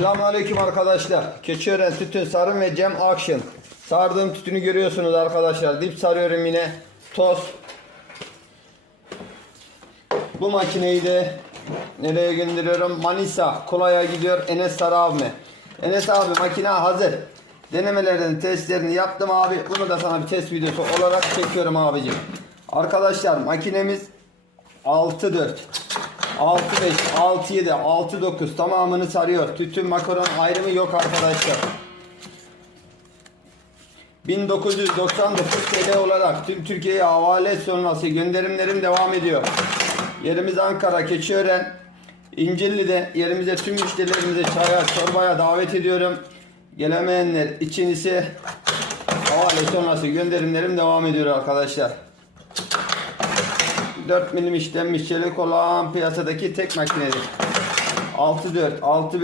Selamünaleyküm arkadaşlar. Keçiören Tütün Sarım ve Cem Action. Sardığım tütünü görüyorsunuz arkadaşlar. Dip sarıyorum yine. Toz. Bu makineyi de nereye gönderiyorum? Manisa. Kolaya gidiyor. Enes Sarı abime. Enes abi makine hazır. Denemelerini, testlerini yaptım abi. Bunu da sana bir test videosu olarak çekiyorum abicim. Arkadaşlar makinemiz 6.4 6.5, 6.7, 6.9 tamamını sarıyor. Tütün makaron ayrımı yok arkadaşlar. 1999 TL olarak tüm Türkiye'ye havale sonrası gönderimlerim devam ediyor. Yerimiz Ankara, Keçiören, İncilli'de yerimize tüm müşterilerimize çaya, çorbaya davet ediyorum. Gelemeyenler için ise havale sonrası gönderimlerim devam ediyor arkadaşlar. 4 milim işlenmiş çelik olan piyasadaki tek makinedir. 6.4, 6.5